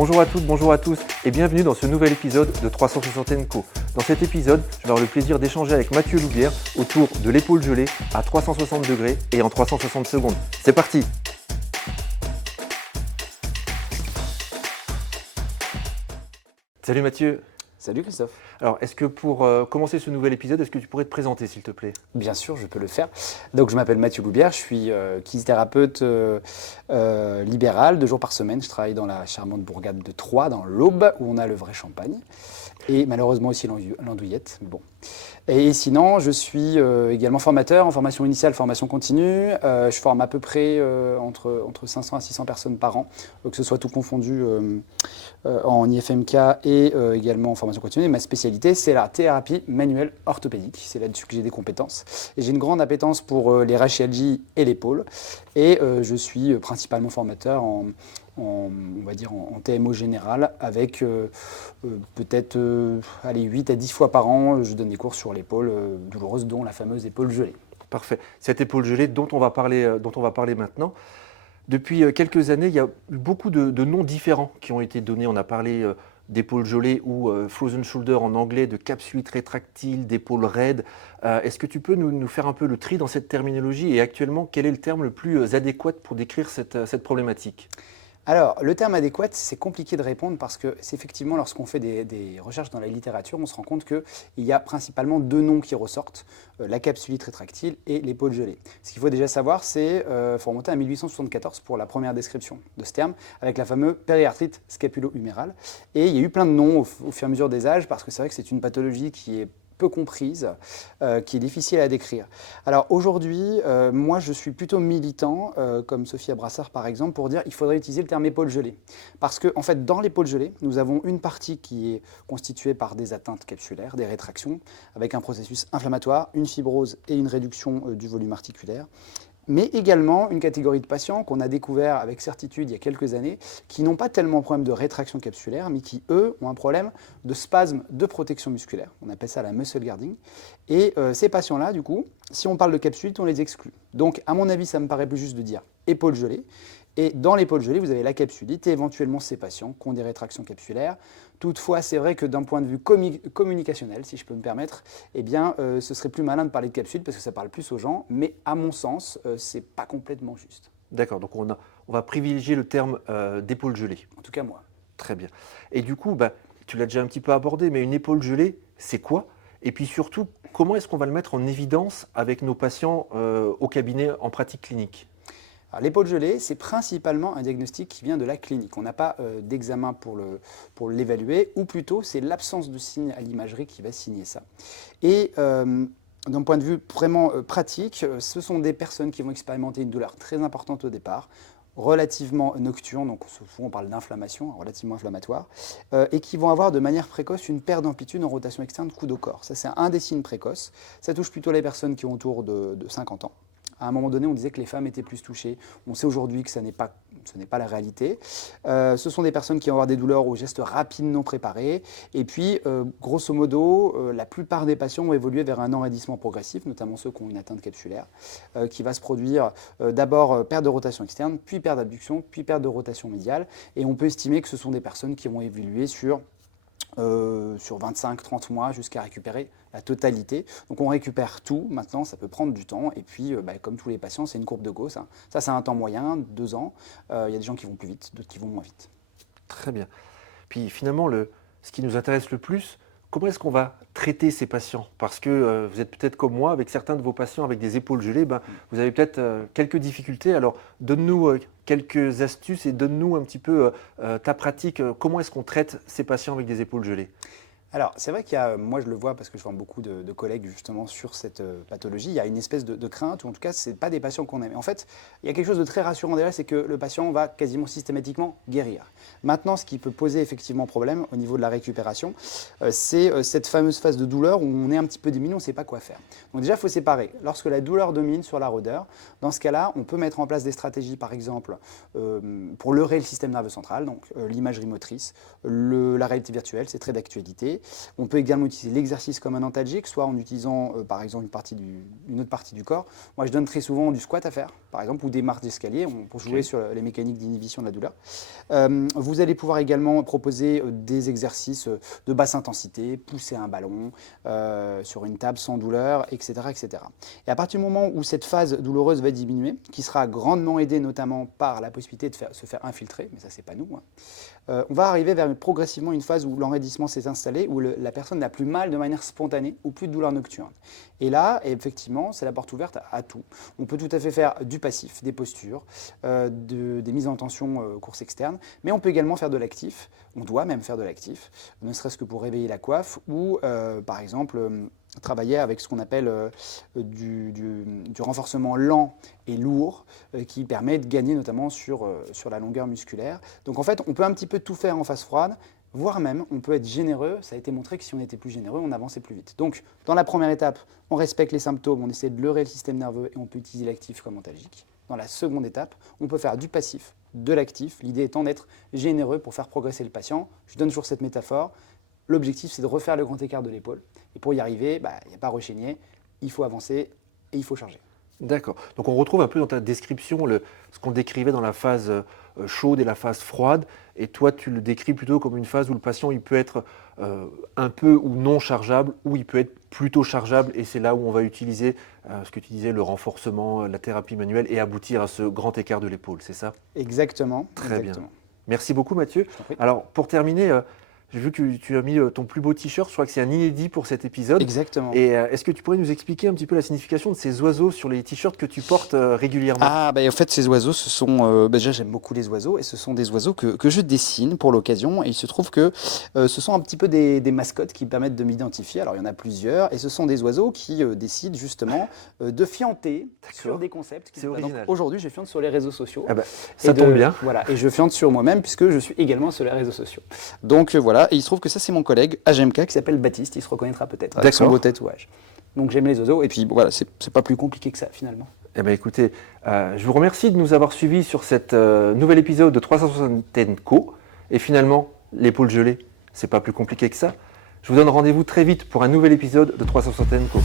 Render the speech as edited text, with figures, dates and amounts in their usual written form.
Bonjour à toutes, bonjour à tous et bienvenue dans ce nouvel épisode de 360 Co. Dans cet épisode, je vais avoir le plaisir d'échanger avec Mathieu Loubière autour de l'épaule gelée à 360 degrés et en 360 secondes. C'est parti! Salut Mathieu. Salut Christophe. Alors, est-ce que pour commencer ce nouvel épisode, est-ce que tu pourrais te présenter s'il te plaît? Bien sûr, je peux le faire. Donc, je m'appelle Mathieu Loubière, je suis kinésithérapeute libéral, 2 jours par semaine. Je travaille dans la charmante bourgade de Troyes, dans l'Aube, où on a le vrai champagne. Et malheureusement aussi l'andouillette. Bon. Et sinon, je suis également formateur en formation initiale, formation continue. Je forme à peu près entre 500 à 600 personnes par an, que ce soit tout confondu en IFMK et également en formation continue. Et ma spécialité, c'est la thérapie manuelle orthopédique. C'est là-dessus que j'ai des compétences. Et j'ai une grande appétence pour les rachialgies et l'épaule. Et je suis principalement formateur on va dire en TMO général, avec peut-être 8 à 10 fois par an, je donne des cours sur l'épaule douloureuse, dont la fameuse épaule gelée. Parfait. Cette épaule gelée dont on va parler maintenant. Depuis quelques années, il y a eu beaucoup de noms différents qui ont été donnés. On a parlé d'épaule gelée ou frozen shoulder en anglais, de capsulite rétractile, d'épaule raide. Est-ce que tu peux nous faire un peu le tri dans cette terminologie et actuellement, quel est le terme le plus adéquat pour décrire cette problématique ? Alors, le terme adéquat, c'est compliqué de répondre parce que c'est effectivement, lorsqu'on fait des recherches dans la littérature, on se rend compte qu'il y a principalement 2 noms qui ressortent, la capsulite rétractile et l'épaule gelée. Ce qu'il faut déjà savoir, c'est qu'il faut remonter à 1874 pour la première description de ce terme, avec la fameuse périarthrite scapulo-humérale. Et il y a eu plein de noms au fur et à mesure des âges, parce que c'est vrai que c'est une pathologie qui est peu comprise, qui est difficile à décrire. Alors aujourd'hui, moi je suis plutôt militant, comme Sophie Abrassard par exemple, pour dire qu'il faudrait utiliser le terme épaule gelée. Parce que en fait, dans l'épaule gelée, nous avons une partie qui est constituée par des atteintes capsulaires, des rétractions, avec un processus inflammatoire, une fibrose et une réduction du volume articulaire. Mais également une catégorie de patients qu'on a découvert avec certitude il y a quelques années, qui n'ont pas tellement de problème de rétraction capsulaire, mais qui, eux, ont un problème de spasme de protection musculaire. On appelle ça la muscle guarding. Et ces patients-là, du coup, si on parle de capsulite, on les exclut. Donc, à mon avis, ça me paraît plus juste de dire épaule gelée. Et dans l'épaule gelée, vous avez la capsulite et éventuellement ces patients qui ont des rétractions capsulaires. Toutefois, c'est vrai que d'un point de vue communicationnel, si je peux me permettre, eh bien, ce serait plus malin de parler de capsule parce que ça parle plus aux gens, mais à mon sens, c'est pas complètement juste. D'accord, donc on va privilégier le terme d'épaule gelée. En tout cas, moi. Très bien. Et du coup, tu l'as déjà un petit peu abordé, mais une épaule gelée, c'est quoi? Et puis surtout, comment est-ce qu'on va le mettre en évidence avec nos patients au cabinet en pratique clinique? L'épaule gelée, c'est principalement un diagnostic qui vient de la clinique. On n'a pas d'examen pour l'évaluer, ou plutôt c'est l'absence de signe à l'imagerie qui va signer ça. Et d'un point de vue vraiment pratique, ce sont des personnes qui vont expérimenter une douleur très importante au départ, relativement nocturne, donc souvent on parle d'inflammation, relativement inflammatoire, et qui vont avoir de manière précoce une perte d'amplitude en rotation externe coude au corps. Ça, c'est un des signes précoces. Ça touche plutôt les personnes qui ont autour de 50 ans. À un moment donné, on disait que les femmes étaient plus touchées. On sait aujourd'hui que ce n'est pas la réalité. Ce sont des personnes qui vont avoir des douleurs aux gestes rapides non préparés. Et puis, grosso modo, la plupart des patients vont évoluer vers un enraidissement progressif, notamment ceux qui ont une atteinte capsulaire, qui va se produire d'abord perte de rotation externe, puis perte d'abduction, puis perte de rotation médiale. Et on peut estimer que ce sont des personnes qui vont évoluer sur 25-30 mois jusqu'à récupérer la totalité. Donc on récupère tout, maintenant ça peut prendre du temps et puis comme tous les patients c'est une courbe de Gauss. Ça c'est un temps moyen, 2 ans. Il y a des gens qui vont plus vite, d'autres qui vont moins vite. Très bien. Puis finalement, ce qui nous intéresse le plus, comment est-ce qu'on va traiter ces patients? Parce que vous êtes peut-être comme moi, avec certains de vos patients avec des épaules gelées, vous avez peut-être quelques difficultés. Alors donne-nous quelques astuces et donne-nous un petit peu ta pratique. Comment est-ce qu'on traite ces patients avec des épaules gelées? Alors, c'est vrai qu'il y a, moi je le vois parce que je forme beaucoup de collègues justement sur cette pathologie, il y a une espèce de crainte, ou en tout cas, ce n'est pas des patients qu'on aime. En fait, il y a quelque chose de très rassurant déjà, c'est que le patient va quasiment systématiquement guérir. Maintenant, ce qui peut poser effectivement problème au niveau de la récupération, c'est cette fameuse phase de douleur où on est un petit peu diminué, on ne sait pas quoi faire. Donc déjà, il faut séparer. Lorsque la douleur domine sur la rôdeur, dans ce cas-là, on peut mettre en place des stratégies, par exemple, pour leurrer le système nerveux central, donc l'imagerie motrice, la réalité virtuelle, c'est très d'actualité. travailler. On peut également utiliser l'exercice comme un antalgique, soit en utilisant par exemple une autre partie du corps. Moi, je donne très souvent du squat à faire, par exemple, ou des marches d'escalier pour jouer sur les mécaniques d'inhibition de la douleur. Vous allez pouvoir également proposer des exercices de basse intensité, pousser un ballon sur une table sans douleur, etc., etc. Et à partir du moment où cette phase douloureuse va diminuer, qui sera grandement aidée notamment par la possibilité de se faire infiltrer, mais ça c'est pas nous, on va arriver vers progressivement une phase où l'enraidissement s'est installé, où la personne n'a plus mal de manière spontanée ou plus de douleur nocturne. Et là, effectivement, c'est la porte ouverte à tout. On peut tout à fait faire du passif, des postures, des mises en tension course externe, mais on peut également faire de l'actif. On doit même faire de l'actif, ne serait-ce que pour réveiller la coiffe ou, par exemple, travailler avec ce qu'on appelle du renforcement lent et lourd qui permet de gagner notamment sur la longueur musculaire. Donc en fait, on peut un petit peu tout faire en phase froide, voire même on peut être généreux. Ça a été montré que si on était plus généreux, on avançait plus vite. Donc dans la première étape, on respecte les symptômes, on essaie de leurrer le système nerveux et on peut utiliser l'actif comme antalgique. Dans la seconde étape, on peut faire du passif, de l'actif, l'idée étant d'être généreux pour faire progresser le patient. Je donne toujours cette métaphore. L'objectif, c'est de refaire le grand écart de l'épaule. Et pour y arriver, il n'y a pas à rechigner, il faut avancer et il faut charger. D'accord. Donc on retrouve un peu dans ta description ce qu'on décrivait dans la phase chaude et la phase froide. Et toi, tu le décris plutôt comme une phase où le patient il peut être un peu ou non chargeable, ou il peut être plutôt chargeable. Et c'est là où on va utiliser ce que tu disais, le renforcement, la thérapie manuelle, et aboutir à ce grand écart de l'épaule, c'est ça? Exactement. Très exactement. bien. Merci beaucoup Mathieu. Je t'en prie. Alors pour terminer, j'ai vu que tu as mis ton plus beau t-shirt, je crois que c'est un inédit pour cet épisode. Exactement. Et est-ce que tu pourrais nous expliquer un petit peu la signification de ces oiseaux sur les t-shirts que tu portes régulièrement? En fait, ces oiseaux, ce sont. Déjà, j'aime beaucoup les oiseaux et ce sont des oiseaux que je dessine pour l'occasion. Et il se trouve que ce sont un petit peu des mascottes qui permettent de m'identifier. Alors, il y en a plusieurs. Et ce sont des oiseaux qui décident justement de fianter sur des concepts. C'est original. Donc, aujourd'hui, je fiante sur les réseaux sociaux. Ah bah, ça tombe bien. Voilà, et je fiante sur moi-même puisque je suis également sur les réseaux sociaux. Donc, voilà. Et il se trouve que ça, c'est mon collègue AGMK qui s'appelle Baptiste. Il se reconnaîtra peut-être avec son beau tatouage. Donc j'aime les oiseaux et puis voilà, c'est pas plus compliqué que ça finalement. Eh bien écoutez, je vous remercie de nous avoir suivis sur cet nouvel épisode de 360 Co. Et finalement, l'épaule gelée, c'est pas plus compliqué que ça. Je vous donne rendez-vous très vite pour un nouvel épisode de 360 Co.